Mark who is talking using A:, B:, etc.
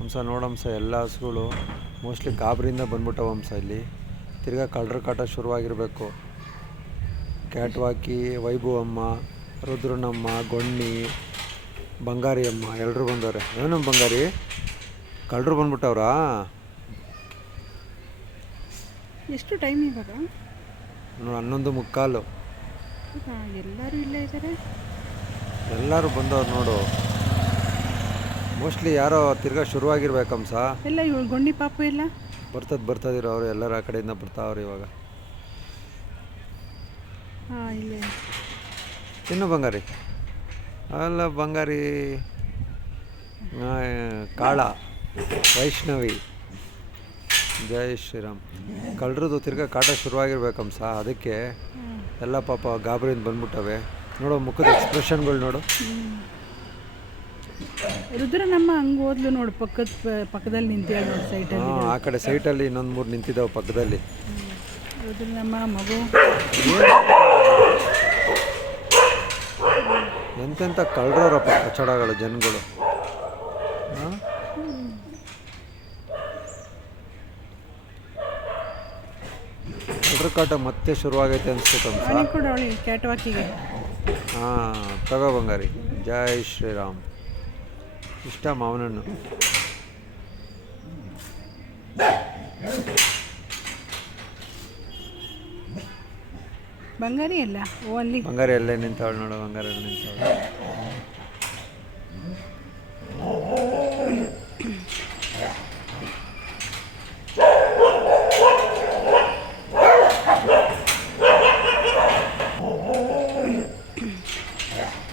A: ಹಂಸ ನೋಡಂಸ ಎಲ್ಲ ಹಸುಗಳು ಮೋಸ್ಟ್ಲಿ ಗಾಬರಿಯಿಂದ ಬಂದ್ಬಿಟ್ಟವ ಹಂಸ ಇಲ್ಲಿ. ತಿರ್ಗಾ ಕಳ್ಳರ ಕಾಟ ಶುರುವಾಗಿರಬೇಕು. ಕ್ಯಾಟ್ವಾಕಿ ವೈಭವಮ್ಮ ರುದ್ರನಮ್ಮ ಗೊಣ್ಣಿ ಬಂಗಾರಿ ಅಮ್ಮ ಎಲ್ಲರೂ ಬಂದವ್ರೆ. ಏನು ಬಂಗಾರಿ? ಕಳ್ಳರು ಬಂದ್ಬಿಟ್ಟವ್ರಾ?
B: ಎಷ್ಟು ಟೈಮ್ ಇವಾಗ?
A: ನೋಡಿ ಹನ್ನೊಂದು ಮುಕ್ಕಾಲು.
B: ಎಲ್ಲರೂ ಇಲ್ಲೇ ಇದ್ದಾರೆ
A: ಎಲ್ಲರೂ ಬಂದವ್ರು ನೋಡು. ಮೋಸ್ಟ್ಲಿ ಯಾರೋ ತಿರ್ಗಾ ಶುರುವಾಗಿರ್ಬೇಕು ಹಂಸ
B: ಎಲ್ಲ ಇವಳು ಗೊಂಡಿ ಪಾಪು ಎಲ್ಲ
A: ಬರ್ತದ ಬರ್ತದಿರೋ ಅವರು ಎಲ್ಲರ ಆ ಕಡೆಯಿಂದ ಬರ್ತಾವ್ರು ಇವಾಗ.
B: ಹಾಂ ಇಲ್ಲೇ
A: ಇನ್ನು ಬಂಗಾರಿ. ಅಲ್ಲ ಬಂಗಾರಿ ಆ, ಕಾಳ ವೈಷ್ಣವಿ. ಜೈ ಶ್ರೀರಾಮ್. ಕಳ್ಳರದು ತಿರ್ಗಾ ಕಾಟ ಶುರುವಾಗಿರ್ಬೇಕಂಸ ಅದಕ್ಕೆ ಎಲ್ಲ ಪಾಪ ಗಾಬರಿಯಿಂದ ಬಂದ್ಬಿಟ್ಟವೆ. ನೋಡೋ ಮುಖದ ಎಕ್ಸ್ಪ್ರೆಷನ್ಗಳು ನೋಡು.
B: ರುದ್ರನಮ್ಮ ಹಂಗೆ ಹೋದ್ಲು ನೋಡು ಪಕ್ಕದ ಪಕ್ಕದಲ್ಲಿ ನಿಂತಿದ್ದಾಳೆ ನೋಡಿ ಸೈಟಲ್ಲಿ
A: ಹಾಂ ಆ ಕಡೆ ಸೈಟಲ್ಲಿ ಇನ್ನೊಂದು ಮೂರು ನಿಂತಿದ್ದಾವೆ ಪಕ್ಕದಲ್ಲಿ.
B: ರುದ್ರನಮ್ಮ ಮಗು.
A: ಎಂತೆಂಥ ಕಳ್ಳರವರಪ್ಪ ಕಚಡಗಳು ಜನಗಳು. ಹಾಂ? ಕಳ್ಳರ ಕಾಟ ಮತ್ತೆ ಶುರುವಾಗೈತೆ ಅನ್ಸುತ್ತಂಸ
B: ಅವನಿಗೆ ಕೂಡ ಅವಳಿ ಕ್ಯಾಟ್ವಾಕಿಗೆ.
A: ಹಾಂ ತಗೋ ಬಂಗಾರಿ. ಜೈ ಶ್ರೀರಾಮ್.
B: ഇഷ്ട മാവനെണ്ണ ബംഗാരിയല്ല
A: ഓൺലി ബംഗാരിയല്ല നിന്നോട് ബംഗാരി നിന്നോട് Yeah.